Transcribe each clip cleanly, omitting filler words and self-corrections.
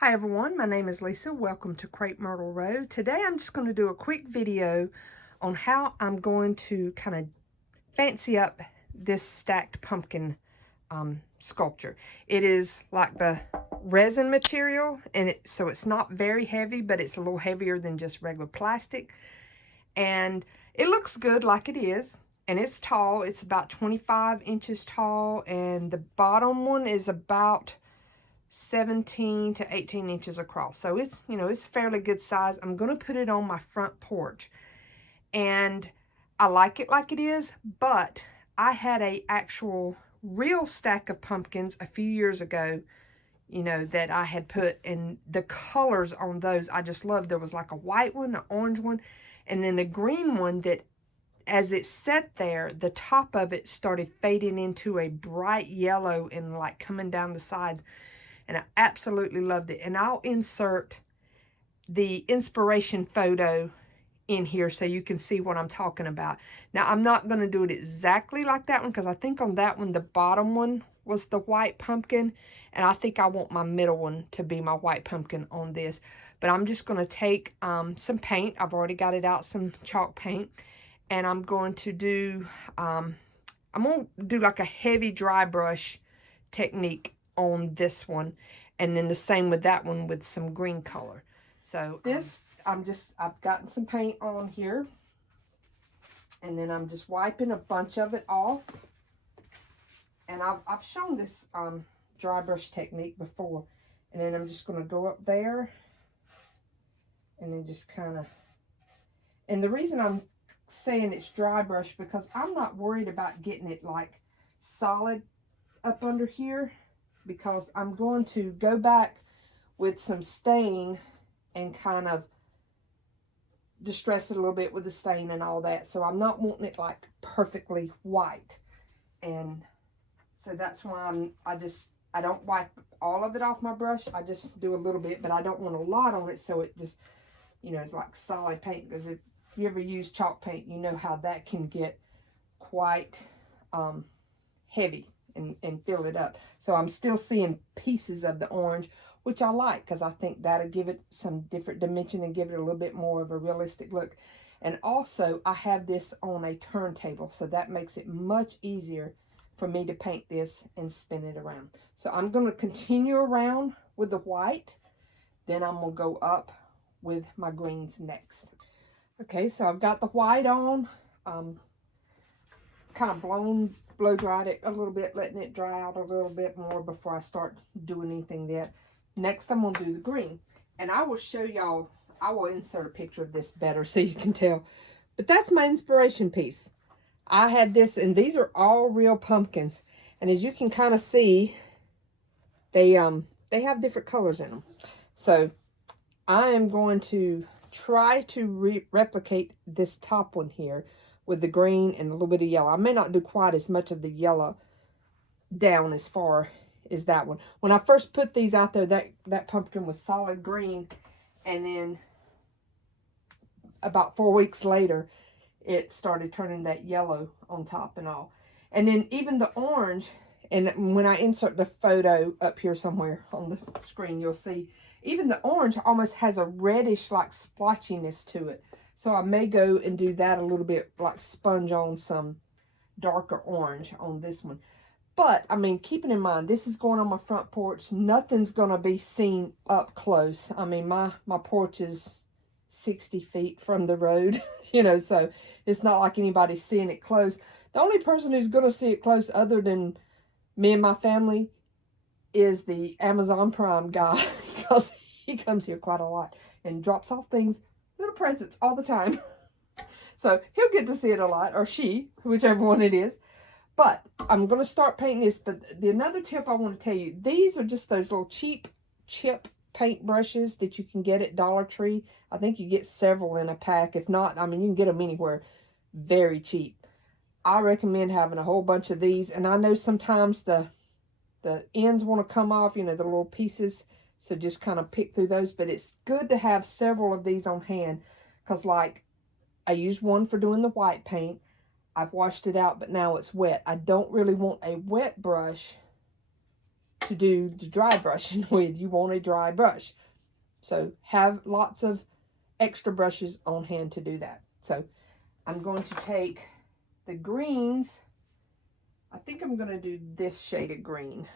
Hi everyone, my name is Lisa. Welcome to crepemyrtlerow. Today I'm just going to do a quick video on how I'm going to kind of fancy up this stacked pumpkin sculpture. It is like the resin material, and so it's not very heavy, but it's a little heavier than just regular plastic. And it looks good like it is, and it's tall. It's about 25 inches tall, and the bottom one is about 17 to 18 inches across. So it's, it's fairly good size. I'm going to put it on my front porch, and I like it like it is, but I had a actual real stack of pumpkins a few years ago, that I had put, and the colors on those I just loved. There was like a white one, an orange one, and then the green one that as it sat there, the top of it started fading into a bright yellow and like coming down the sides. And I absolutely loved it. And I'll insert the inspiration photo in here so you can see what I'm talking about. Now, I'm not going to do it exactly like that one, because I think on that one, the bottom one was the white pumpkin. And I think I want my middle one to be my white pumpkin on this. But I'm just going to take some paint. I've already got it out, some chalk paint. And I'm going to do, I'm going to do like a heavy dry brush technique on this one, and then the same with that one with some green color. So this, I've gotten some paint on here, and then I'm just wiping a bunch of it off. And I've shown this dry brush technique before, and then I'm just going to go up there and then just kind of, and the reason I'm saying it's dry brush, because I'm not worried about getting it like solid up under here, because I'm going to go back with some stain and kind of distress it a little bit with the stain and all that. So I'm not wanting it like perfectly white. And so that's why I don't wipe all of it off my brush. I just do a little bit, but I don't want a lot on it, so it just, it's like solid paint. Because if you ever use chalk paint, you know how that can get quite heavy and fill it up. So I'm still seeing pieces of the orange, which I like, because I think that'll give it some different dimension and give it a little bit more of a realistic look. And also, I have this on a turntable, so that makes it much easier for me to paint this and spin it around. So I'm going to continue around with the white, then I'm going to go up with my greens next. Okay, so I've got the white on, kind of blow dried it a little bit, letting it dry out a little bit more before I start doing anything yet. Next, I'm going to do the green. And I will show y'all, I will insert a picture of this better so you can tell. But that's my inspiration piece. I had this, and these are all real pumpkins. And as you can kind of see, they have different colors in them. So I am going to try to replicate this top one here with the green and a little bit of yellow. I may not do quite as much of the yellow down as far as that one. When I first put these out there, that pumpkin was solid green, and then about 4 weeks later, it started turning that yellow on top and all. And then even the orange, and when I insert the photo up here somewhere on the screen, you'll see even the orange almost has a reddish like splotchiness to it. So I may go and do that a little bit, like sponge on some darker orange on this one. But, I mean, keeping in mind, this is going on my front porch. Nothing's going to be seen up close. I mean, my porch is 60 feet from the road, so it's not like anybody's seeing it close. The only person who's going to see it close other than me and my family is the Amazon Prime guy, because he comes here quite a lot and drops off things, little presents all the time. So he'll get to see it a lot, or she, whichever one it is. But I'm going to start painting this. But another tip I want to tell you, these are just those little cheap chip paint brushes that you can get at Dollar Tree. I think you get several in a pack. If not, I mean, you can get them anywhere very cheap. I recommend having a whole bunch of these. And I know sometimes the ends want to come off, the little pieces. So just kind of pick through those. But it's good to have several of these on hand, because like I used one for doing the white paint. I've washed it out, but now it's wet. I don't really want a wet brush to do the dry brushing with. You want a dry brush. So have lots of extra brushes on hand to do that. So I'm going to take the greens. I think I'm going to do this shade of green.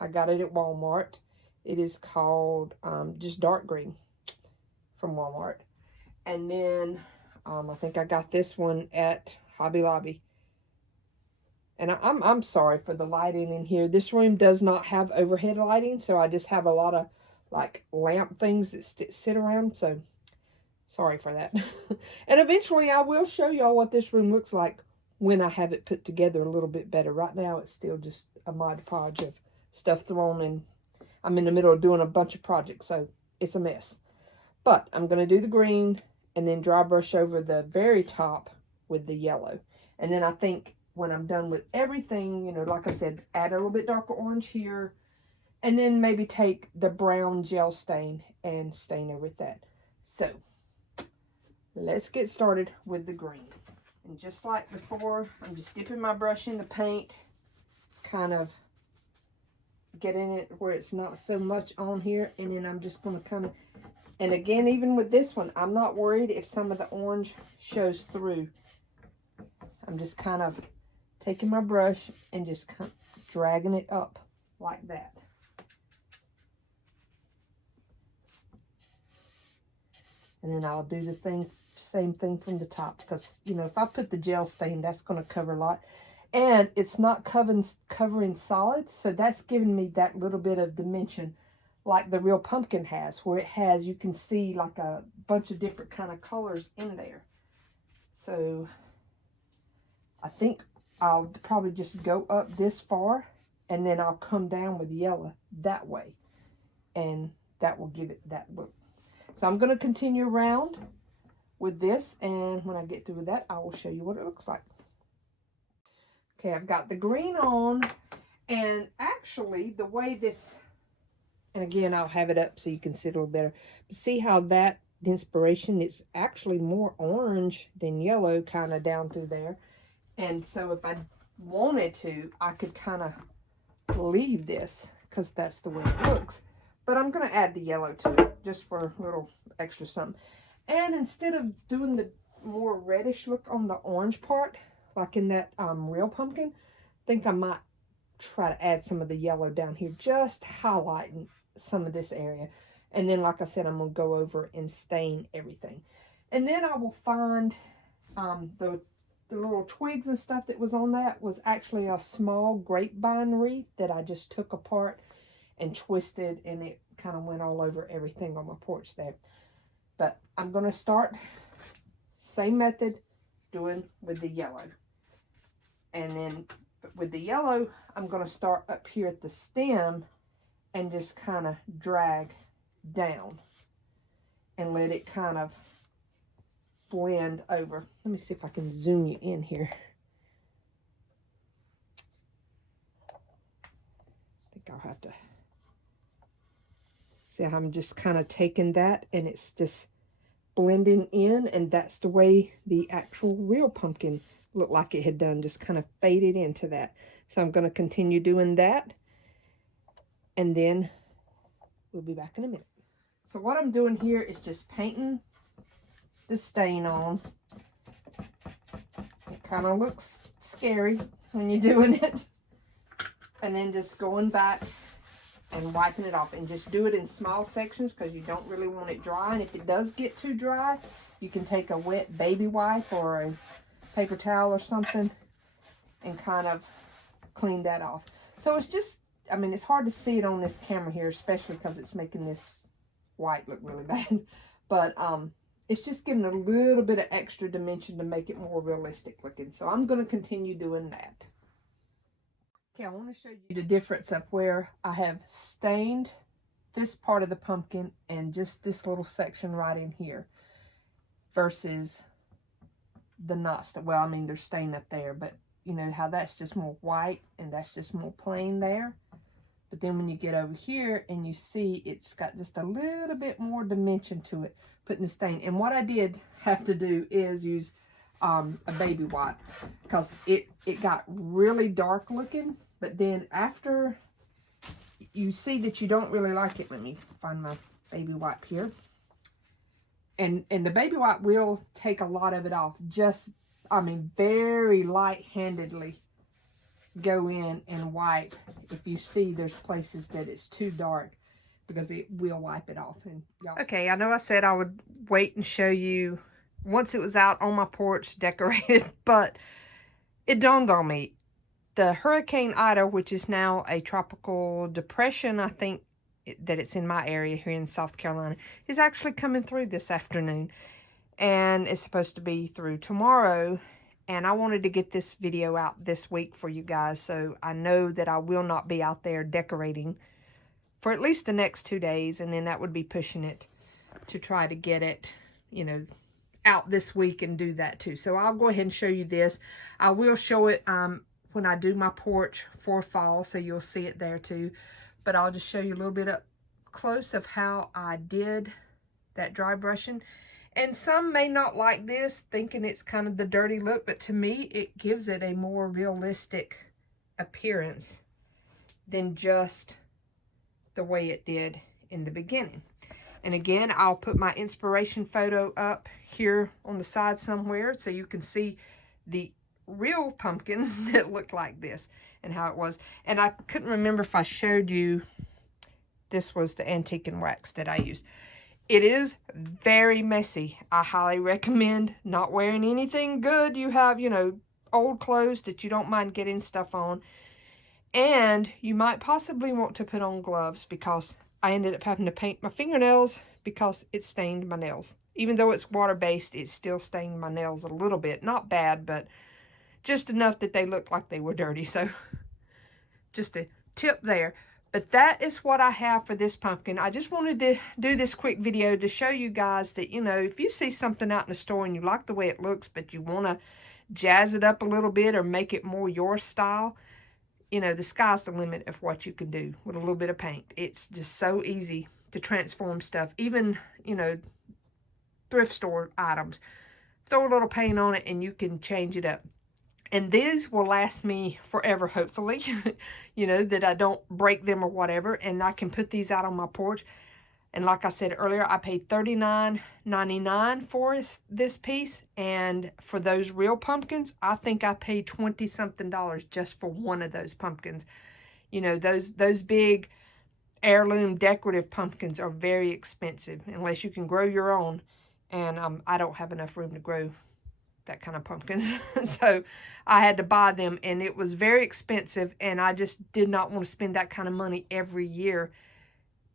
I got it at Walmart. It is called just dark green from Walmart. And then I think I got this one at Hobby Lobby. And I'm sorry for the lighting in here. This room does not have overhead lighting, so I just have a lot of like lamp things that sit around. So sorry for that. And eventually I will show y'all what this room looks like when I have it put together a little bit better. Right now it's still just a Mod Podge of stuff thrown, and I'm in the middle of doing a bunch of projects, so it's a mess. But I'm going to do the green and then dry brush over the very top with the yellow. And then I think when I'm done with everything, you know, like I said, add a little bit darker orange here, and then maybe take the brown gel stain and stain over that. So let's get started with the green. And just like before, I'm just dipping my brush in the paint, kind of getting it where it's not so much on here, and then I'm just going to kind of, and again, even with this one, I'm not worried if some of the orange shows through. I'm just kind of taking my brush and just kind of dragging it up like that. And then I'll do the same thing from the top, because, you know, if I put the gel stain, that's going to cover a lot. And it's not covering solid, so that's giving me that little bit of dimension like the real pumpkin has, where it has, you can see like a bunch of different kind of colors in there. So I think I'll probably just go up this far, and then I'll come down with yellow that way, and that will give it that look. So I'm going to continue around with this, and when I get through with that, I will show you what it looks like. Okay, I've got the green on, and actually the way this, and again, I'll have it up so you can see it a little better, but see how that inspiration is actually more orange than yellow kind of down through there. And so if I wanted to, I could kind of leave this because that's the way it looks. But I'm going to add the yellow to it just for a little extra something. And instead of doing the more reddish look on the orange part, like in that real pumpkin, I think I might try to add some of the yellow down here, just highlighting some of this area. And then, like I said, I'm going to go over and stain everything. And then I will find the little twigs and stuff that was on that was actually a small grapevine wreath that I just took apart and twisted, and it kind of went all over everything on my porch there. But I'm going to start same method doing with the yellow. And then with the yellow, I'm going to start up here at the stem and just kind of drag down and let it kind of blend over. Let me see if I can zoom you in here. I think I'll have to see how I'm just kind of taking that, and it's just blending in, and that's the way the actual real pumpkin looked like it had done, just kind of faded into that. So I'm going to continue doing that, and then we'll be back in a minute. So what I'm doing here is just painting the stain on. It kind of looks scary when you're doing it. And then just going back and wiping it off, and just do it in small sections because you don't really want it dry. And if it does get too dry, you can take a wet baby wipe or a paper towel or something and kind of clean that off. So it's just, I mean, it's hard to see it on this camera here, especially because it's making this white look really bad. But it's just giving a little bit of extra dimension to make it more realistic looking. So I'm going to continue doing that. Okay, I want to show you the difference of where I have stained this part of the pumpkin and just this little section right in here versus the not stained. Well, I mean, there's stain up there, but you know how that's just more white and that's just more plain there. But then when you get over here and you see it's got just a little bit more dimension to it, putting the stain. And what I did have to do is use a baby wipe because it got really dark looking. But then after you see that you don't really like it. Let me find my baby wipe here. And the baby wipe will take a lot of it off. Just, I mean, very light-handedly go in and wipe if you see there's places that it's too dark, because it will wipe it off. And okay, I know I said I would wait and show you once it was out on my porch decorated, but it dawned on me. The Hurricane Ida, which is now a tropical depression, I think that it's in my area here in South Carolina, is actually coming through this afternoon. And it's supposed to be through tomorrow. And I wanted to get this video out this week for you guys, so I know that I will not be out there decorating for at least the next 2 days. And then that would be pushing it to try to get it, you know, out this week and do that too. So I'll go ahead and show you this. I will show it when I do my porch for fall, so you'll see it there too. But I'll just show you a little bit up close of how I did that dry brushing. And some may not like this, thinking it's kind of the dirty look, but to me, it gives it a more realistic appearance than just the way it did in the beginning. And again, I'll put my inspiration photo up here on the side somewhere so you can see the real pumpkins that look like this and how it was. And I couldn't remember if I showed you, this was the antique and wax that I used. It is very messy. I highly recommend not wearing anything good. You have, you know, old clothes that you don't mind getting stuff on. And you might possibly want to put on gloves, because I ended up having to paint my fingernails because it stained my nails. Even though it's water-based, it still stained my nails a little bit. Not bad, but just enough that they looked like they were dirty. So just a tip there. But that is what I have for this pumpkin. I just wanted to do this quick video to show you guys that, you know, if you see something out in the store and you like the way it looks, but you want to jazz it up a little bit or make it more your style, you know, the sky's the limit of what you can do with a little bit of paint. It's just so easy to transform stuff. Even, you know, thrift store items. Throw a little paint on it and you can change it up. And these will last me forever, hopefully. You know, that I don't break them or whatever. And I can put these out on my porch. And like I said earlier, I paid $39.99 for this piece. And for those real pumpkins, I think I paid $20-something just for one of those pumpkins. You know, those big heirloom decorative pumpkins are very expensive, unless you can grow your own. And I don't have enough room to grow that kind of pumpkins. So I had to buy them, and it was very expensive, and I just did not want to spend that kind of money every year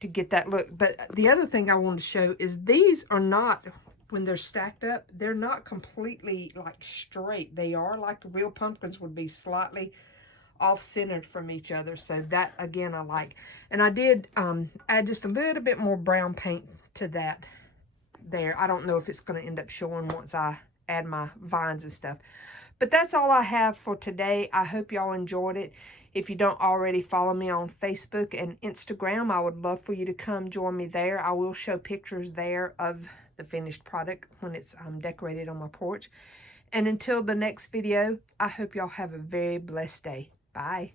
to get that look. But the other thing I wanted to show is these are not, when they're stacked up, they're not completely like straight. They are like real pumpkins would be, slightly off-centered from each other. So that, again, I like. And I did add just a little bit more brown paint to that there. I don't know if it's going to end up showing once I add my vines and stuff. But that's all I have for today. I hope y'all enjoyed it. If you don't already follow me on Facebook and Instagram, I would love for you to come join me there. I will show pictures there of the finished product when it's decorated on my porch. And until the next video, I hope y'all have a very blessed day. Bye.